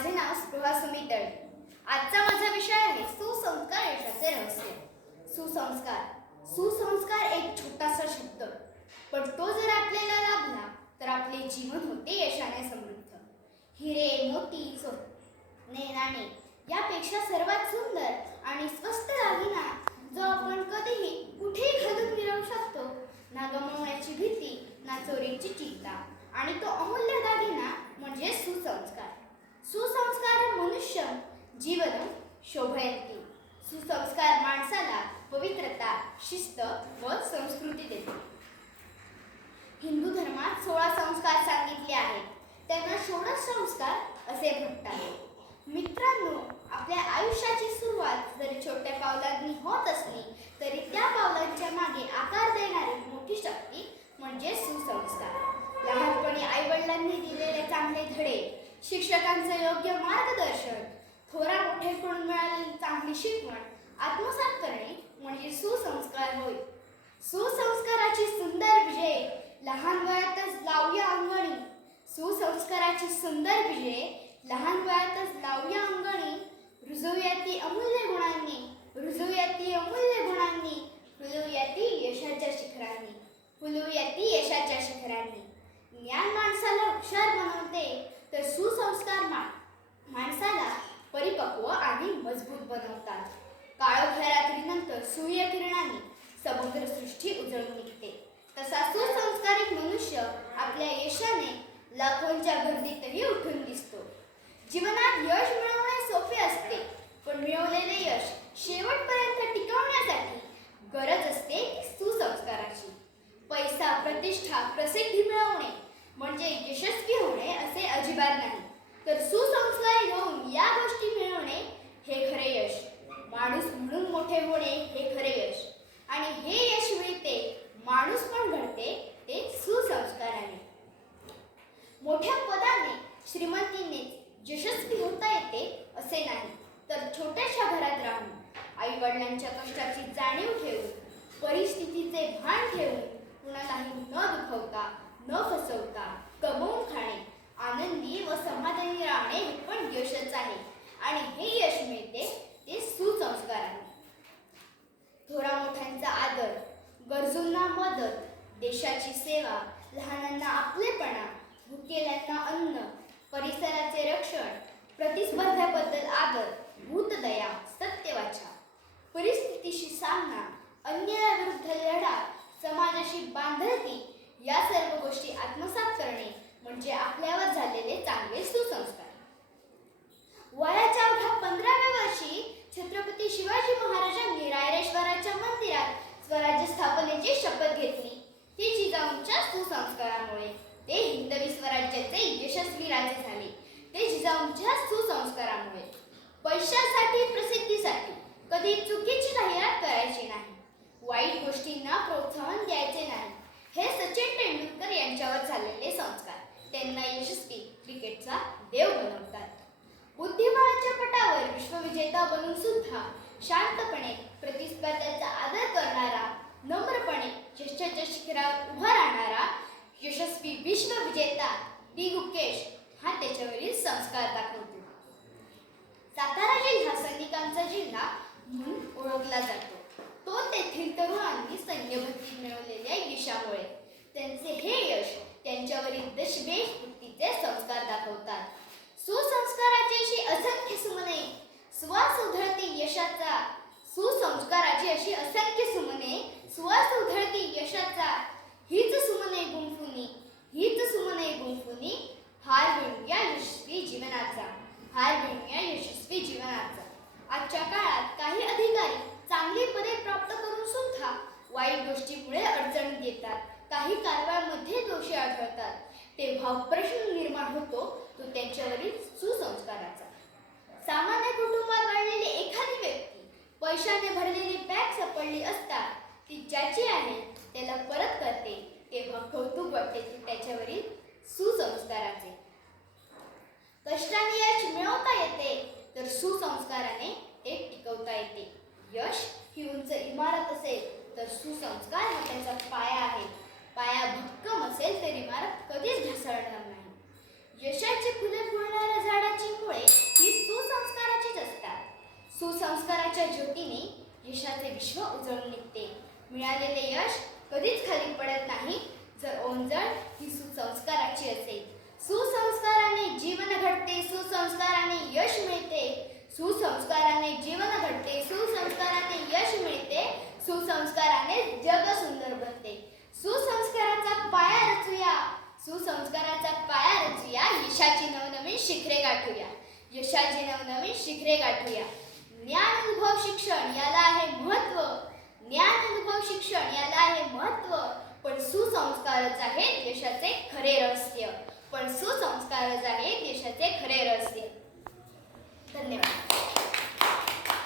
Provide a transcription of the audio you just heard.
माझे नाव स्पृहा सुमितळ. आजचा माझा विषय आहे सुसंस्कार यशाचे रहस्य. सुसंस्कार एक छोटासा शब्द, पण तो जर आपल्याला लाभला तर आपले जीवन होते यशाने समृद्ध. हिरे, मोती, सोने, नाणे यापेक्षा सर्वात सुंदर आणि स्वस्त दागिना जो आपण कधीही कुठेही घालून मिळवू शकतो. ना गमावण्याची भीती, ना चोरीची चिंता, आणि तो अमूल्य दागिना म्हणजे सुसंस्कार. सुसंस्कार मनुष्य जीवन शोभयन्ति. सुसंस्कार माणसाला पवित्रता, शिस्त व संस्कृती देतो. हिंदू धर्मात 16 संस्कार सांगितले आहेत. त्यांना षोडश संस्कार असे म्हणतात. मित्रांनो, आपल्या आयुष्याची सुरुवात जरी छोट्या पावलांनी होत असली तरी त्या पावलांच्या मागे आकार देणारी मोठी शक्ती म्हणजे सुसंस्कार. लहानपणी आईवडिलांनी दिलेले चांगले धडे, शिक्षकांचे योग्य मार्गदर्शन, थोरा मोठेकडून मिळालेली चांगली शिकवण आत्मसात करणे म्हणजे सुसंस्कार होय. सुसंस्काराची सुंदर बीजे लहान वयातच लावूया अंगणी. सुसंस्काराची सुंदर बीजे लहान वयातच लावूया अंगणी. रुजवूया ती अमूल्य गुणांनी, रुजवूया ती अमूल्य गुणांनी, फुलवूया ती यशाच्या शिखरांनी, फुलवूया ती यशाच्या शिखरांनी. ज्ञान माणसाला हुशार बनवते तर सुसंस्कार माणसाला परिपक्व आणि मजबूत बनवतात. काळोख्या रात्रीनंतर सूर्यकिरणांनी समग्र सृष्टी उजळून निघते. तसा सुसंस्कारित मनुष्य आपल्या यशाने लाखोंच्या गर्दीतही उठून दिसतो. जीवनात यश मिळवणे सोपे असते, पण मिळवलेले यश शेवटपर्यंत टिकवण्यासाठी गरज असते सुसंस्काराची. पैसा, प्रतिष्ठा, प्रसिद्धी मिळवणे म्हणजे यशस्वी होणे असे अजिबात नाही, तर सुसंस्कारी होऊन या गोष्टी मिळवणे हे खरे यश. माणूस म्हणून मोठे होणे हे खरे यश, आणि हे यश मिळते, माणूस पण घडते ते सुसंस्काराने. मोठ्या पदाने, श्रीमंतीने यशस्वी होता येते असे नाही, तर छोट्याशा घरात राहून, आई वडिलांच्या कष्टाची जाणीव ठेवून, परिस्थितीचे भान ठेवून, कुणालाही न दुखवता, न फसवता कमवून खाणे, आनंदी व समाधानी राहणे हे पण यशच आहे, आणि हे यश मिळते ते सुसंस्काराने. थोरा मोठ्यांचा आदर, गरजूंना मदत, देशाची सेवा, लहानांना आपलेपणा, भुकेल्यांना अन्न, परिसराचे रक्षण, प्रतिस्पर्ध्याबद्दल आदर, भूतदया, सत्यवाचा, परिस्थितीशी सामना, अन्यायाविरुद्ध लढा, समाजाशी बांधिलकी या सर्व गोष्टी आत्मसात करणे म्हणजे आपल्यावर झालेले चांगले सुसंस्कार. वयाच्या अवघ्या 15व्या वर्षी छत्रपती शिवाजी महाराजांनी रायरेश्वराच्या मंदिरात स्वराज्य स्थापनेची शपथ घेतली. ती जिजाऊंच्या सुसंस्कारामुळे. ते हिंदवी स्वराज्याचे यशस्वी राजे झाले, ते जिजाऊंच्या सुसंस्कारामुळे. पैशासाठी, प्रसिद्धीसाठी कधी चुकीची जाहिरात करायची नाही, वाईट गोष्टींना प्रोत्साहन द्यायचे नाही. हे सचिन तेंडुलकर यांच्यावर झालेले संस्कार त्यांना यशस्वी क्रिकेटचा देव बनवतात. बुद्धिबळाच्या पटावर विश्वविजेता बनून सुद्धा शांतपणे प्रतिस्पर्ध्याचा आदर करणारा, नम्रपणे यशाच्या शिखरावर उभा राहणारा यशस्वी विश्वविजेता डी गुकेश हा त्याच्यावरील संस्कार दाखवतो. सातारा जिल्हा सैनिकांचा जिल्हा म्हणून ओळखला जातो. तो तेथील तरुणांनी सैन्यभरतीत मिळवलेल्या यशामुळे. त्यांचे हे यश त्यांच्यावरील देशभक्तीचे संस्कार दाखवतात. सुसंस्काराची अशी असंख्य सुमने सुवास उधळती यशाचा, सुसंस्काराची अशी असंख्य सुमने सुवास उधळती यशाचा. हीच सुमने गुंफुनी, हीच सुमने गुंफुनी, हार विणूया यशस्वी जीवनाचा, हार विणूया यशस्वी जीवनाचा. आजच्या काळात काही अधिकारी चांगली पदे प्राप्त करून सुद्धा वाईट गोष्टीमुळे अडचणीत येतात. काही कारवायांमध्ये दोषी आढळतात. तेव्हा प्रश्न निर्माण होतो तो त्यांच्यावरील सुसंस्काराचा. सामान्य कुटुंबात वाढलेली एखादी व्यक्ती पैशाने भरलेली बॅग सापडली असता ती ज्याची आहे त्याला परत करते, तेव्हा कौतुक वाटते त्याच्यावरील सुसंस्काराचे. कष्टाने यश मिळवता येते तर सुसंस्काराने ते टिकवता येते. यश ही उंच इमारत असेल तर सुसंस्कार हा त्याचा पाया आहे. पाया भक्कम असेल तर इमारत कधीच ढासळणार नाही. यशाची फुले फुलणाऱ्या झाडाची मुळे विश्व उजळून निघते. मिळालेले यश कधीच खाली पडत नाही जर ओंजळ ही सुसंस्काराची असेल. सुसंस्काराने जीवन घडते, सुसंस्काराने यश मिळते. सुसंस्काराने जीवन घडते, सुसंस्काराने यश मिळते. सुसंस्काराने जग सुंदर बनते. सुसंस्काराचा पाया रचूया, सुसंस्काराचा पाया रचूया. यशाची नवनवीन शिखरे गाठूया, यशाची नवनवीन शिखरे गाठूया. ज्ञान अनुभव शिक्षण याला आहे महत्त्व, ज्ञान अनुभव शिक्षण याला आहे महत्त्व. पण सुसंस्कारच आहेत यशाचे खरे रहस्य, पण सुसंस्कारच आहेत यशाचे खरे रहस्य. धन्यवाद.